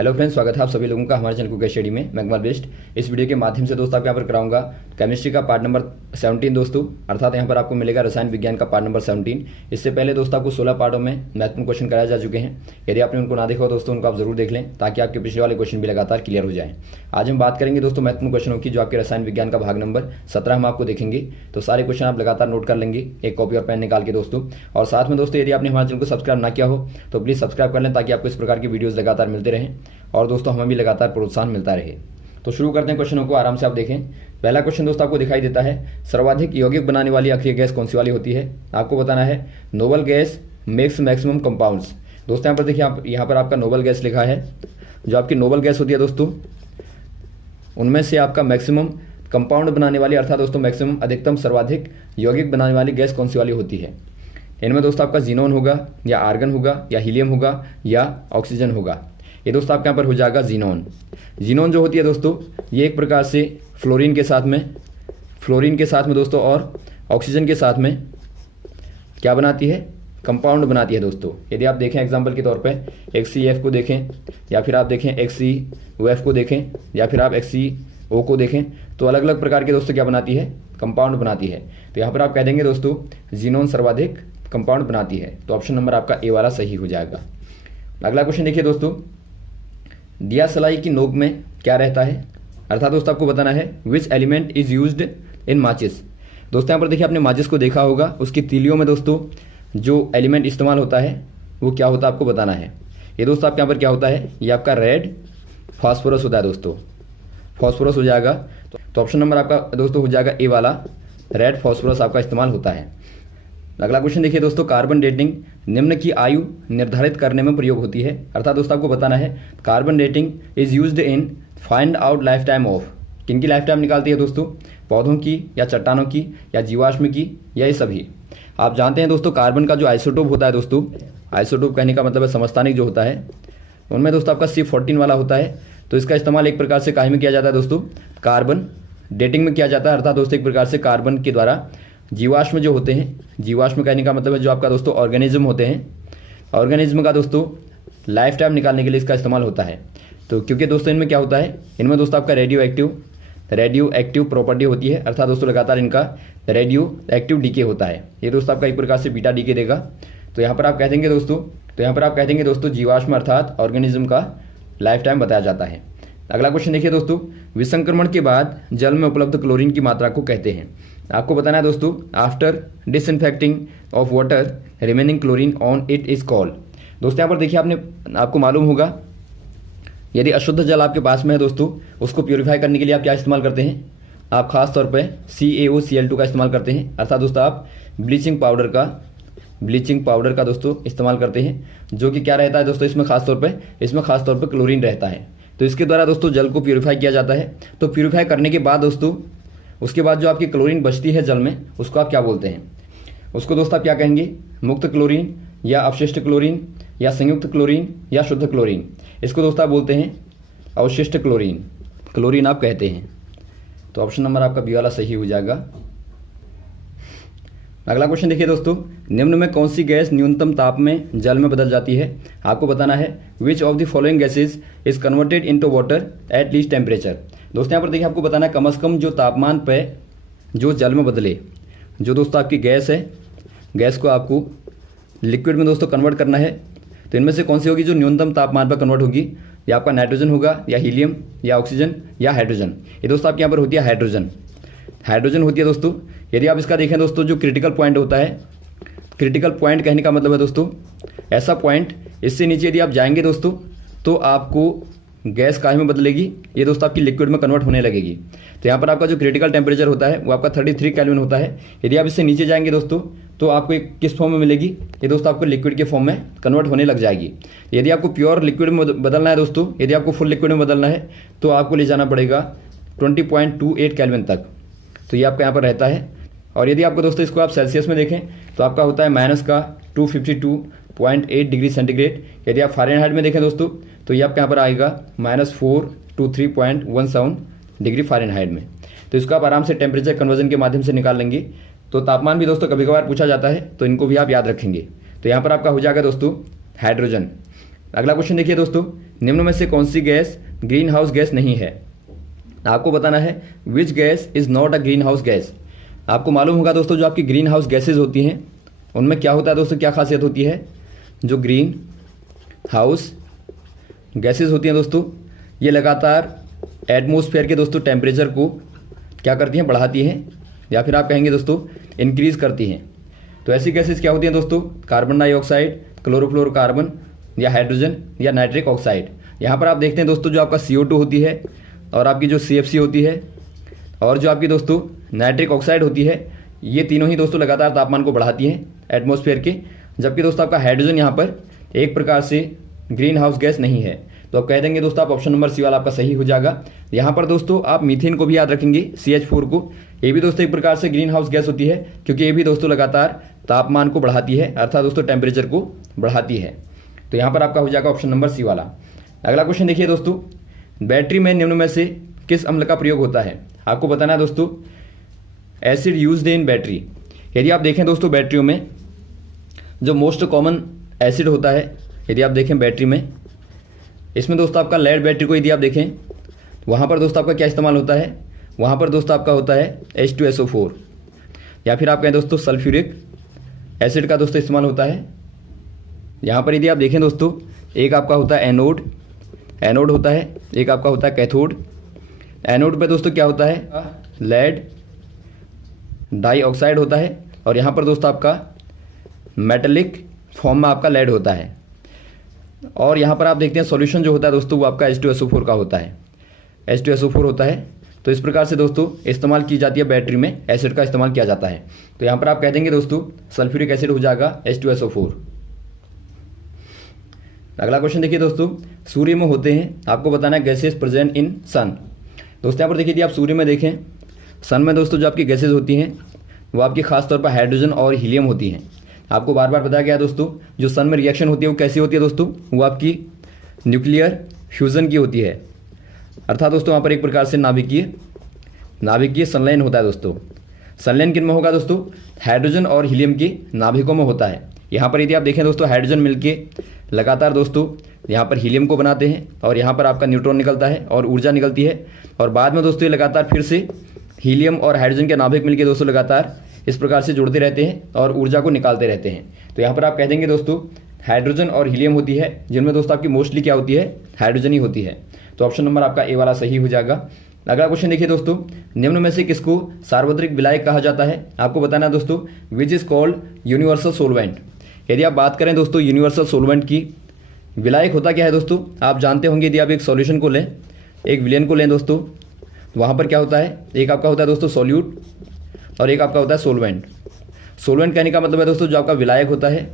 Hello friends, स्वागत है आप सभी लोगों का हमारे चैनल कुकिंग स्टडी में। मैं कमल बेस्ट। इस वीडियो के माध्यम से दोस्तों आपको यहाँ पर कराऊंगा केमिस्ट्री का पार्ट नंबर 17 दोस्तों, अर्थात यहाँ पर आपको मिलेगा रसायन विज्ञान का पार्ट नंबर 17। इससे पहले दोस्तों आपको 16 पार्टों में महत्वपूर्ण क्वेश्चन कराए जा चुके हैं। यदि आपने उनको ना देखा हो दोस्तों, उनको आप जरूर देख लें ताकि आपके पिछले वाले क्वेश्चन भी लगातार क्लियर हो जाए। आज हम बात करेंगे दोस्तों महत्वपूर्ण क्वेश्चनों की, जो आपके रसायन विज्ञान का भाग नंबर 17 हम आपको देखेंगे। तो सारे क्वेश्चन आप लगातार नोट कर लेंगे एक कॉपी और पेन निकाल के दोस्तों। और साथ में दोस्तों यदि आपने हमारे चैनल को सब्सक्राइब ना किया हो तो प्लीज़ सब्सक्राइब कर लें ताकि आपको इस प्रकार की वीडियोज़ लगातार मिलते रहें और दोस्तों हमें भी लगातार प्रोत्साहन मिलता रहे। तो शुरू करते हैं क्वेश्चनों को, आराम से आप देखें। पहला क्वेश्चन दोस्तों आपको दिखाई देता है, सर्वाधिक यौगिक बनाने वाली अक्रिय गैस कौन सी वाली होती है। आपको बताना है noble gas makes maximum compounds. दोस्तों यहाँ पर देखिए, आप यहाँ पर आपका नोबल गैस लिखा है। जो आपकी नोबल गैस होती है दोस्तों, उनमें से आपका मैक्सिमम कंपाउंड बनाने वाली, अर्थात दोस्तों मैक्सिमम अधिकतम सर्वाधिक यौगिक बनाने वाली गैस कौन सी वाली होती है। इनमें दोस्तों आपका जीनोन होगा या आर्गन होगा या हीलियम होगा या ऑक्सीजन होगा। ये दोस्तों आपके यहाँ पर हो जाएगा जीनोन। जीनोन जो होती है दोस्तों, ये एक प्रकार से फ्लोरीन के साथ में दोस्तों और ऑक्सीजन के साथ में क्या बनाती है, कंपाउंड बनाती है दोस्तों। यदि आप देखें एग्जांपल के तौर पे HCF को देखें, या फिर आप देखें HCOF को देखें, या फिर आप HCO को देखें, तो अलग अलग प्रकार के दोस्तों क्या बनाती है, कंपाउंड बनाती है। तो यहाँ पर आप कह देंगे दोस्तों जीनोन सर्वाधिक कंपाउंड बनाती है। तो ऑप्शन नंबर आपका ए वाला सही हो जाएगा। अगला क्वेश्चन देखिए दोस्तों, दिया सलाई की नोक में क्या रहता है, अर्थात दोस्तों आपको बताना है which element is used in माचिस। दोस्तों यहाँ पर देखिए, आपने माचिस को देखा होगा, उसकी तीलियों में दोस्तों जो एलिमेंट इस्तेमाल होता है वो क्या होता है आपको बताना है। ये दोस्तों आपके यहाँ पर क्या होता है, ये आपका रेड फास्फोरस होता है दोस्तों, फास्फोरस हो जाएगा। तो ऑप्शन नंबर आपका दोस्तों हो जाएगा ए वाला, रेड फास्फोरस आपका इस्तेमाल होता है। अगला क्वेश्चन देखिए दोस्तों, कार्बन डेटिंग निम्न की आयु निर्धारित करने में प्रयोग होती है। अर्थात दोस्तों आपको बताना है carbon dating is used in find out life time of. किन की लाइफ टाइम निकालती है दोस्तों, पौधों की या चट्टानों की या जीवाश्म की या ये सभी। आप जानते हैं दोस्तों कार्बन का जो आइसोटोप होता है दोस्तों, आइसोटोप कहने का मतलब है समस्थानिक जो होता है, उनमें दोस्तों आपका C14 वाला होता है। तो इसका इस्तेमाल एक प्रकार से काहे में किया जाता है दोस्तों, कार्बन डेटिंग में किया जाता है। अर्थात दोस्तों एक प्रकार से कार्बन के द्वारा जीवाश्म जो होते हैं, जीवाश्म कहने का मतलब है जो आपका दोस्तों ऑर्गेनिज्म होते हैं, ऑर्गेनिज्म का दोस्तों लाइफ टाइम निकालने के लिए इसका इस्तेमाल होता है। तो क्योंकि दोस्तों इनमें क्या होता है, इनमें दोस्तों आपका रेडियो एक्टिव प्रॉपर्टी होती है। अर्थात दोस्तों लगातार इनका रेडियो एक्टिव डीके होता है। ये दोस्तों आपका एक प्रकार से बीटा डीके देगा। तो यहाँ पर आप कह देंगे दोस्तों जीवाश्म अर्थात ऑर्गेनिज्म का लाइफ टाइम बताया जाता है। अगला क्वेश्चन देखिए दोस्तों, विसंक्रमण के बाद जल में उपलब्ध क्लोरीन की मात्रा को कहते हैं। आपको बताना है दोस्तों after disinfecting of water remaining chlorine on it is called. दोस्तों यहाँ पर देखिए, आपको मालूम होगा, यदि अशुद्ध जल आपके पास में है दोस्तों, उसको प्योरीफाई करने के लिए आप क्या इस्तेमाल करते हैं, आप खास तौर पे CaOCl2 का इस्तेमाल करते हैं। अर्थात दोस्तों आप ब्लीचिंग पाउडर का दोस्तों इस्तेमाल करते हैं, जो कि क्या रहता है दोस्तों, इसमें खास तौर पे क्लोरीन रहता है। तो इसके द्वारा दोस्तों जल को प्योरीफाई किया जाता है। तो प्योरीफाई करने के बाद दोस्तों, उसके बाद जो आपकी क्लोरीन बचती है जल में, उसको आप क्या बोलते हैं, उसको दोस्तों आप क्या कहेंगे, मुक्त क्लोरीन या अवशिष्ट क्लोरीन या संयुक्त क्लोरीन या शुद्ध क्लोरीन। इसको दोस्तों आप बोलते हैं अवशिष्ट क्लोरीन आप कहते हैं। तो ऑप्शन नंबर आपका बी वाला सही हो जाएगा। अगला क्वेश्चन देखिए दोस्तों, निम्न में कौन सी गैस न्यूनतम ताप में जल में बदल जाती है। आपको बताना है which of the following gases is converted into water at least temperature. दोस्तों यहाँ पर देखिए, आपको बताना है कम से कम जो तापमान पे जो जल में बदले, जो दोस्तों आपकी गैस है, गैस को आपको लिक्विड में दोस्तों कन्वर्ट करना है। तो इनमें से कौन सी होगी जो न्यूनतम तापमान पर कन्वर्ट होगी, या आपका नाइट्रोजन होगा या हीलियम या ऑक्सीजन या हाइड्रोजन। ये दोस्तों आपके यहाँ पर होती है हाइड्रोजन होती है दोस्तों। यदि आप इसका देखें दोस्तों, जो क्रिटिकल पॉइंट होता है, क्रिटिकल पॉइंट कहने का मतलब है दोस्तों ऐसा पॉइंट, इससे नीचे यदि आप जाएंगे दोस्तों तो आपको गैस काहे में बदलेगी, ये दोस्तों आपकी लिक्विड में कन्वर्ट होने लगेगी। तो यहाँ पर आपका जो क्रिटिकल टेम्परेचर होता है वो आपका 33 केल्विन होता है। यदि आप इससे नीचे जाएंगे दोस्तों तो आपको एक किस फॉर्म में मिलेगी, ये दोस्तों आपको लिक्विड के फॉर्म में कन्वर्ट होने लग जाएगी। यदि आपको प्योर लिक्विड में बदलना है दोस्तों, यदि आपको फुल लिक्विड में बदलना है तो आपको ले जाना पड़ेगा 20.28 केल्विन तक। तो ये आपका यहाँ पर रहता है। और यदि आपको दोस्तों इसको आप सेल्सियस में देखें तो आपका होता है माइनस का 252.8 डिग्री सेंटीग्रेड। यदि आप फ़ारेनहाइट में देखें दोस्तों तो ये आपके यहाँ पर आएगा -423.17 डिग्री फ़ारेनहाइट में। तो इसको आप आराम से टेम्परेचर कन्वर्जन के माध्यम से निकाल लेंगे। तो तापमान भी दोस्तों कभी कभार पूछा जाता है, तो इनको भी आप याद रखेंगे। तो यहाँ पर आपका हो जाएगा दोस्तों हाइड्रोजन। अगला क्वेश्चन देखिए दोस्तों, निम्न में से कौन सी गैस ग्रीन हाउस गैस नहीं है। आपको बताना है which gas is not a green house gas. आपको मालूम होगा दोस्तों जो आपकी ग्रीन हाउस गैसेज होती हैं उनमें क्या होता है दोस्तों, क्या खासियत होती है। जो ग्रीन हाउस गैसेज होती हैं दोस्तों ये लगातार एटमॉस्फेयर के दोस्तों टेम्परेचर को क्या करती हैं, बढ़ाती हैं, या फिर आप कहेंगे दोस्तों इंक्रीज करती हैं। तो ऐसी गैसेज क्या होती हैं दोस्तों, कार्बन डाइऑक्साइड, क्लोरोफ्लोरोकार्बन या हाइड्रोजन या नाइट्रिक ऑक्साइड। यहाँ पर आप देखते हैं दोस्तों जो आपका CO2 होती है और आपकी जो CFC होती है और जो आपकी दोस्तों नाइट्रिक ऑक्साइड होती है, ये तीनों ही दोस्तों लगातार तापमान को बढ़ाती हैं एटमॉस्फेयर के, जबकि दोस्तों आपका हाइड्रोजन यहाँ पर एक प्रकार से ग्रीन हाउस गैस नहीं है। तो आप कह देंगे दोस्तों आप ऑप्शन नंबर सी वाला आपका सही हो जाएगा। यहाँ पर दोस्तों आप मीथेन को भी याद रखेंगे, CH4 को, ये भी दोस्तों एक प्रकार से ग्रीन हाउस गैस होती है क्योंकि ये भी दोस्तों लगातार तापमान को बढ़ाती है, अर्थात दोस्तों टेम्परेचर को बढ़ाती है। तो यहाँ पर आपका हो जाएगा ऑप्शन नंबर सी वाला। अगला क्वेश्चन देखिए दोस्तों, बैटरी में निम्न में से किस अम्ल का प्रयोग होता है। आपको बताना है दोस्तों एसिड यूज्ड इन बैटरी। यदि आप देखें दोस्तों बैटरियों में जो मोस्ट कॉमन एसिड होता है, यदि आप देखें बैटरी में, इसमें दोस्तों आपका लेड बैटरी को यदि आप देखें वहाँ पर दोस्तों आपका क्या इस्तेमाल होता है, वहाँ पर दोस्तों आपका होता है H2SO4, या फिर आप कहें दोस्तों सल्फ्यूरिक एसिड का दोस्तों इस्तेमाल होता है। यहाँ पर यदि आप देखें दोस्तों एक आपका होता है एनोड होता है, एक आपका होता है कैथोड। एनोड पे दोस्तों क्या होता है, लेड डाइऑक्साइड होता है, और यहाँ पर दोस्तों आपका मेटेलिक फॉर्म में आपका लेड होता है। और यहाँ पर आप देखते हैं सॉल्यूशन जो होता है दोस्तों वो आपका H2SO4 का होता है, H2SO4 होता है। तो इस प्रकार से दोस्तों इस्तेमाल की जाती है बैटरी में, एसिड का इस्तेमाल किया जाता है। तो यहाँ पर आप कह देंगे दोस्तों सल्फ्यूरिक एसिड हो जाएगा H2SO4। अगला क्वेश्चन देखिए दोस्तों, सूर्य में होते हैं, आपको बताना है गैसेस प्रेजेंट इन सन। दोस्तों यहाँ पर देखिए यदि आप सूर्य में देखें, सन में दोस्तों जो आपकी गैसेज होती हैं वो आपकी खास तौर पर हाइड्रोजन और हीलियम होती हैं। आपको बार बार बताया गया दोस्तों जो सन में रिएक्शन होती है वो कैसी होती है दोस्तों, वो आपकी न्यूक्लियर फ्यूजन की होती है, अर्थात दोस्तों वहाँ पर एक प्रकार से नाभिकीय संलयन होता है दोस्तों। संलयन किन में होगा दोस्तों, हाइड्रोजन और हीलियम के नाभिकों में होता है। यहाँ पर यदि आप देखें दोस्तों हाइड्रोजन मिलके लगातार दोस्तों यहाँ पर हीलियम को बनाते हैं और यहाँ पर आपका न्यूट्रॉन निकलता है और ऊर्जा निकलती है, और बाद में दोस्तों ये लगातार फिर से हीलियम और हाइड्रोजन के नाभिक मिलकर दोस्तों लगातार इस प्रकार से जुड़ते रहते हैं और ऊर्जा को निकालते रहते हैं। तो यहाँ पर आप कह देंगे दोस्तों हाइड्रोजन और हीलियम होती है, जिनमें दोस्तों आपकी मोस्टली क्या होती है, हाइड्रोजन ही होती है। तो ऑप्शन नंबर आपका ए वाला सही हो जाएगा। अगला क्वेश्चन देखिए दोस्तों, निम्न में से किसको सार्वत्रिक विलायक कहा जाता है। आपको बताना है दोस्तों which is called universal solvent. यदि आप बात करें दोस्तों यूनिवर्सल सोलवेंट की, विलायक होता क्या है दोस्तों, आप जानते होंगे। यदि आप एक सॉल्यूशन को लें, एक विलेन को लें दोस्तों, वहाँ पर क्या होता है, एक आपका होता है दोस्तों सॉल्यूट और एक आपका होता है सोलवेंट। सोलवेंट कहने का मतलब है दोस्तों जो आपका विलायक होता है,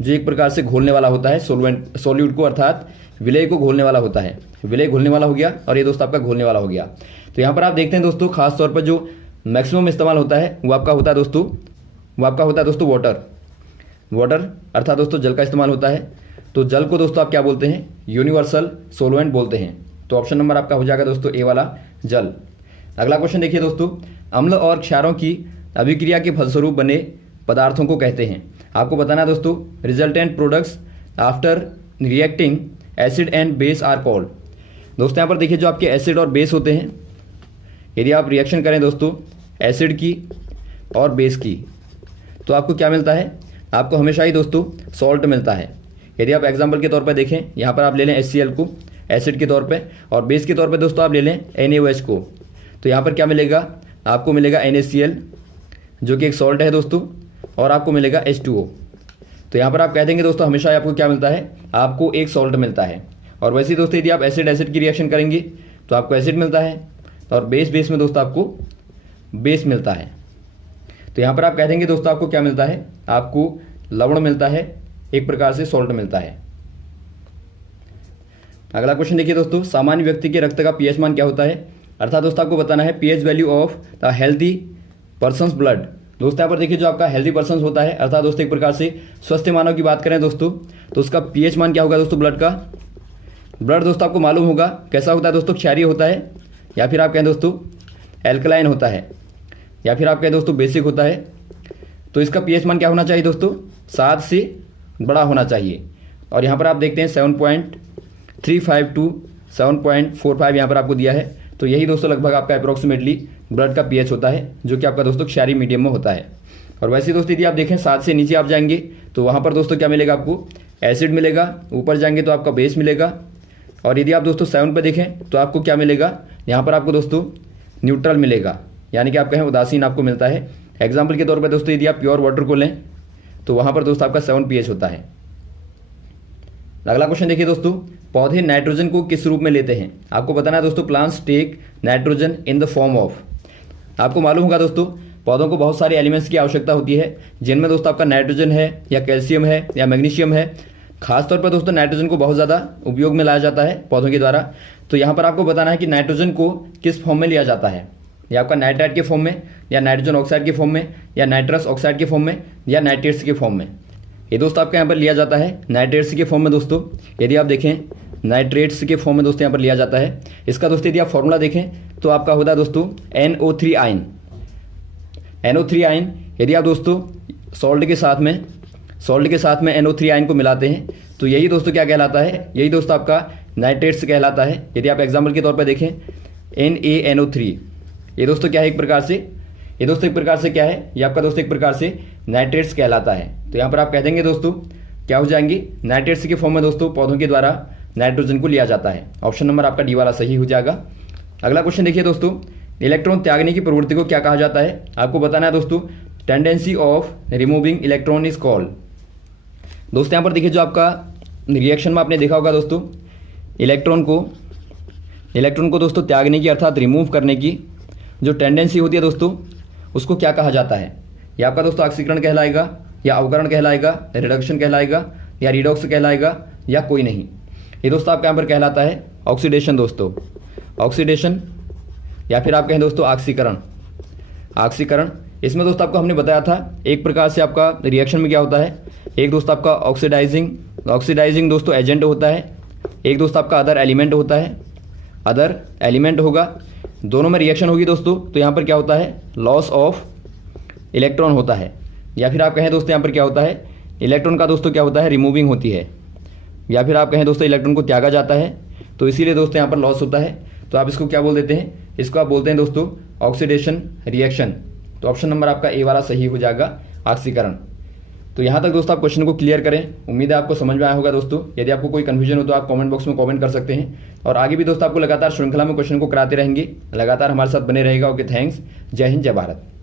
जो एक प्रकार से घोलने वाला होता है, सॉल्यूट को अर्थात विलय को घोलने वाला होता है। विलय घोलने वाला हो गया और ये दोस्तों आपका घोलने वाला हो गया। तो यहाँ पर आप देखते हैं दोस्तों खास तौर पर जो मैक्सिमम इस्तेमाल होता है वो आपका होता है दोस्तों वाटर अर्थात दोस्तों जल का इस्तेमाल होता है। तो जल को दोस्तों आप क्या बोलते हैं, यूनिवर्सल सोलवेंट बोलते हैं। तो ऑप्शन नंबर आपका हो जाएगा दोस्तों ए वाला, जल। अगला क्वेश्चन देखिए दोस्तों, अम्ल और क्षारों की अभिक्रिया के फलस्वरूप बने पदार्थों को कहते हैं। आपको बताना है दोस्तों resultant products after reacting acid and base are called. दोस्तों यहाँ पर देखिए जो आपके एसिड और बेस होते हैं, यदि आप रिएक्शन करें दोस्तों एसिड की और बेस की, तो आपको क्या मिलता है, आपको हमेशा ही दोस्तों सॉल्ट मिलता है। यदि आप एग्जाम्पल के तौर पर देखें, यहाँ पर आप ले लें HCl को एसिड के तौर पे, और बेस के तौर पे दोस्तों आप ले लें NaOH को, तो यहाँ पर क्या मिलेगा, आपको मिलेगा NaCl जो कि एक सॉल्ट है दोस्तों, और आपको मिलेगा H2O। तो यहाँ पर आप कह देंगे दोस्तों हमेशा आपको क्या मिलता है, आपको एक सॉल्ट मिलता है। और वैसे ही दोस्तों यदि आप एसिड की रिएक्शन करेंगे तो आपको एसिड मिलता है, और बेस में दोस्तों आपको बेस मिलता है। तो यहाँ पर आप कह देंगे दोस्तों आपको क्या मिलता है, आपको लवण मिलता है, एक प्रकार से सॉल्ट मिलता है। अगला क्वेश्चन देखिए दोस्तों, सामान्य व्यक्ति के रक्त का पीएच मान क्या होता है। अर्थात दोस्तों आपको बताना है pH value of the healthy persons blood. दोस्तों यहाँ पर देखिए जो आपका हेल्दी पर्सन्स होता है, अर्थात दोस्तों एक प्रकार से स्वस्थ मानव की बात करें दोस्तों, तो उसका पीएच मान क्या होगा दोस्तों ब्लड का। ब्लड दोस्तों आपको मालूम होगा कैसा होता है दोस्तों, क्षारीय होता है, या फिर आप कहें दोस्तों एल्कलाइन होता है, या फिर आप कहें दोस्तों बेसिक होता है। तो इसका पीएच मान क्या होना चाहिए दोस्तों, 7 से बड़ा होना चाहिए। और यहाँ पर आप देखते हैं 3.5 to 7.45 यहाँ पर आपको दिया है। तो यही दोस्तों लगभग आपका अप्रोक्सीमेटली ब्लड का पीएच होता है, जो कि आपका दोस्तों क्षारीय मीडियम में होता है। और वैसे दोस्तों यदि आप देखें 7 से नीचे आप जाएंगे तो वहाँ पर दोस्तों क्या मिलेगा, आपको एसिड मिलेगा। ऊपर जाएंगे तो आपका बेस मिलेगा। और यदि आप दोस्तों 7 पर देखें तो आपको क्या मिलेगा, यहाँ पर आपको दोस्तों न्यूट्रल मिलेगा, यानी कि आप कहें उदासीन आपको मिलता है। एग्जाम्पल के तौर पर दोस्तों यदि आप प्योर वाटर को लें तो वहाँ पर दोस्तों आपका 7 pH होता है। अगला क्वेश्चन देखिए दोस्तों, पौधे नाइट्रोजन को किस रूप में लेते हैं। आपको बताना है दोस्तों, plants take nitrogen in the form of. आपको मालूम होगा दोस्तों, पौधों को बहुत सारे एलिमेंट्स की आवश्यकता होती है, जिनमें दोस्तों आपका नाइट्रोजन है या कैल्शियम है या मैग्नीशियम है। खासतौर पर दोस्तों नाइट्रोजन को बहुत ज़्यादा उपयोग में लाया जाता है पौधों के द्वारा। तो यहाँ पर आपको बताना है कि नाइट्रोजन को किस फॉर्म में लिया जाता है, या आपका नाइट्राइट के फॉर्म में, या नाइट्रोजन ऑक्साइड के फॉर्म में, या नाइट्रस ऑक्साइड के फॉर्म में, या नाइट्रेट्स के फॉर्म में। ये दोस्तों आपका यहाँ पर लिया जाता है नाइट्रेट्स के फॉर्म में। दोस्तों यदि आप देखें नाइट्रेट्स के फॉर्म में दोस्तों यहाँ पर लिया जाता है। इसका दोस्तों यदि आप फॉर्मूला देखें तो आपका होता है दोस्तों NO3 आयन। NO3 आयन यदि आप दोस्तों सॉल्ट के साथ में NO3 आयन को मिलाते हैं तो यही दोस्तों क्या कहलाता है, यही दोस्तों आपका नाइट्रेट्स कहलाता है। यदि आप एग्जाम्पल के तौर पर देखें NaNO3, ये दोस्तों क्या है, एक प्रकार से क्या है, ये आपका दोस्तों एक प्रकार से नाइट्रेट्स कहलाता है। तो यहाँ पर आप कह देंगे दोस्तों क्या हो जाएंगे, नाइट्रेट्स के फॉर्म में दोस्तों पौधों के द्वारा नाइट्रोजन को लिया जाता है। ऑप्शन नंबर आपका डी वाला सही हो जाएगा। अगला क्वेश्चन देखिए दोस्तों, इलेक्ट्रॉन त्यागने की प्रवृत्ति को क्या कहा जाता है। आपको बताना है दोस्तों, tendency of removing electron is called. दोस्तों यहाँ पर देखिए, जो आपका रिएक्शन में आपने देखा होगा दोस्तों, इलेक्ट्रॉन को दोस्तों त्यागने की अर्थात रिमूव करने की जो टेंडेंसी होती है दोस्तों, उसको क्या कहा जाता है। यह आपका दोस्तों ऑक्सीकरण कहलाएगा, या अवकरण कहलाएगा, रिडक्शन कहलाएगा, या रिडॉक्स कहलाएगा, या कोई नहीं। ये दोस्तों आपका यहाँ पर कहलाता है ऑक्सीडेशन दोस्तों, ऑक्सीडेशन, या फिर आप कहें दोस्तों ऑक्सीकरण। इसमें दोस्तों आपको हमने बताया था एक प्रकार से आपका रिएक्शन में क्या होता है, एक दोस्तों आपका ऑक्सीडाइजिंग दोस्तों एजेंट होता है, एक दोस्तों आपका अदर एलिमेंट होगा। दोनों में रिएक्शन होगी दोस्तों, तो यहाँ पर क्या होता है, लॉस ऑफ इलेक्ट्रॉन होता है, या फिर आप कहें दोस्तों यहाँ पर क्या होता है, इलेक्ट्रॉन का दोस्तों क्या होता है, रिमूविंग होती है, या फिर आप कहें दोस्तों इलेक्ट्रॉन को त्यागा जाता है। तो इसीलिए दोस्तों यहाँ पर लॉस होता है। तो आप इसको क्या बोल देते हैं, इसको आप बोलते हैं दोस्तों ऑक्सीडेशन रिएक्शन। तो ऑप्शन नंबर आपका ए वाला सही हो जाएगा, ऑक्सीकरण। तो यहाँ तक दोस्तों आप क्वेश्चन को क्लियर करें। उम्मीद है आपको समझ में आया होगा दोस्तों। यदि आपको कोई कन्फ्यूजन हो तो आप कमेंट बॉक्स में कमेंट कर सकते हैं, और आगे भी दोस्तों आपको लगातार श्रृंखला में क्वेश्चन को कराते रहेंगे। लगातार हमारे साथ बने रहेगा। Okay, thanks. जय हिंद, जय भारत।